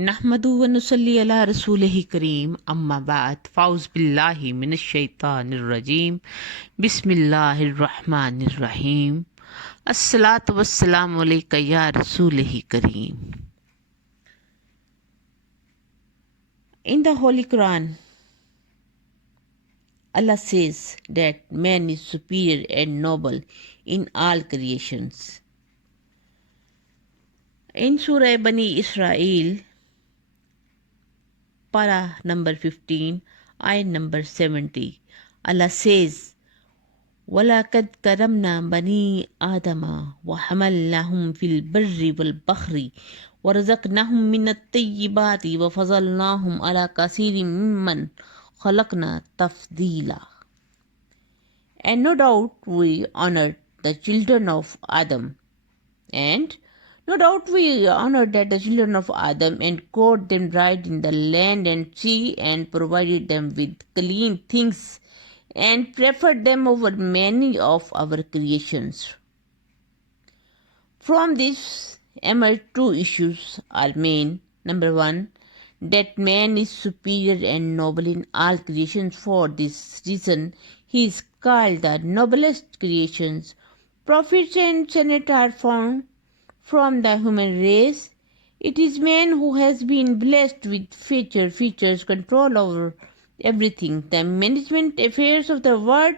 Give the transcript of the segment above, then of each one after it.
नहमदु व नुसल्ली अला रसूलिही करीम अम्मा बाद फ़ाउज़ बिल्लाहि मिनश शैतानिर रजीम बिस्मिल्लाहिर रहमानिर रहीम अस्सलातु वस्सलामु अलैका या रसूलिही करीम. In the Holy Quran, Allah says that man is superior and noble in all creations. In Surah Bani Israel, Para number 15, ayah number 70, Allah says, وَلَقَدْ كَرَمْنَا بَنِي آدَمَ وَحَمَلْنَاهُمْ فِي الْبَرِّ وَالْبَحْرِ وَرَزَقْنَاهُمْ مِنَ الطَّيِّبَاتِ وَفَضَّلْنَاهُمْ عَلَى كَثِيرٍ مِّمَّنْ خَلَقْنَا تَفْضِيلًا. And no doubt we honored the children of Adam, and no doubt we honored that the children of Adam and caught them right in the land and sea and provided them with clean things and preferred them over many of our creations. From this emerge two issues are main. Number one, that man is superior and noble in all creations. For this reason, he is called the noblest creations. Prophets and senate are found from the human race. It is man who has been blessed with features, control over everything, the management affairs of the world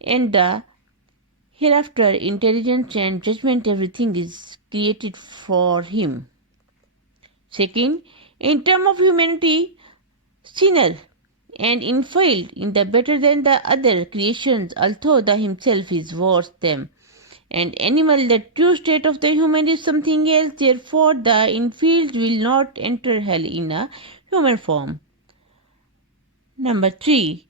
and the hereafter, intelligence and judgment, everything is created for him. Second, in terms of humanity, sinner and inferior in the better than the other creations, although the himself is worse them. And animal, the true state of the human is something else, therefore the inferior will not enter hell in a human form. Number 3.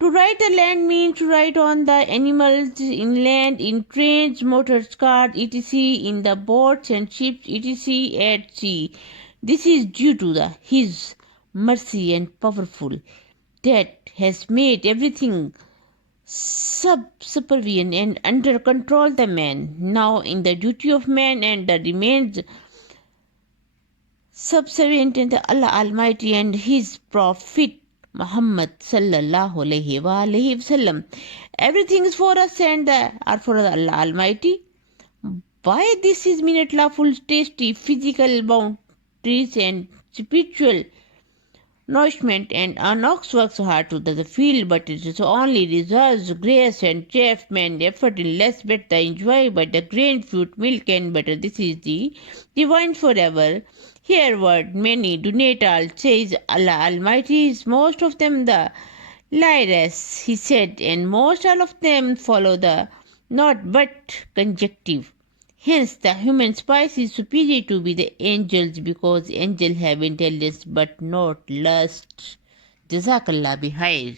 To ride the land means to ride on the animals inland, in trains, motors, cars, etc., in the boats and ships, etc., at sea. This is due to His mercy and powerful that has made everything subservient and under control the man. Now in the duty of man and the remains subservient in the Allah Almighty and His Prophet Muhammad sallallahu alayhi wa alayhi wasallam. Everything is for us and are for Allah Almighty. By this is meant lawful, tasty, physical bounties and spiritual nourishment, and an ox works hard to the field, but it is only reserves grace and chaff, man effort in less but the enjoy by the grain, fruit, milk and butter. This is the divine forever. Here word many do not all, says Allah Almighty, is most of them the liars, he said, and most all of them follow the not but conjunctive. Hence the human spice is superior to be the angels, because angels have intelligence but not lust. Jazakallah bi khair.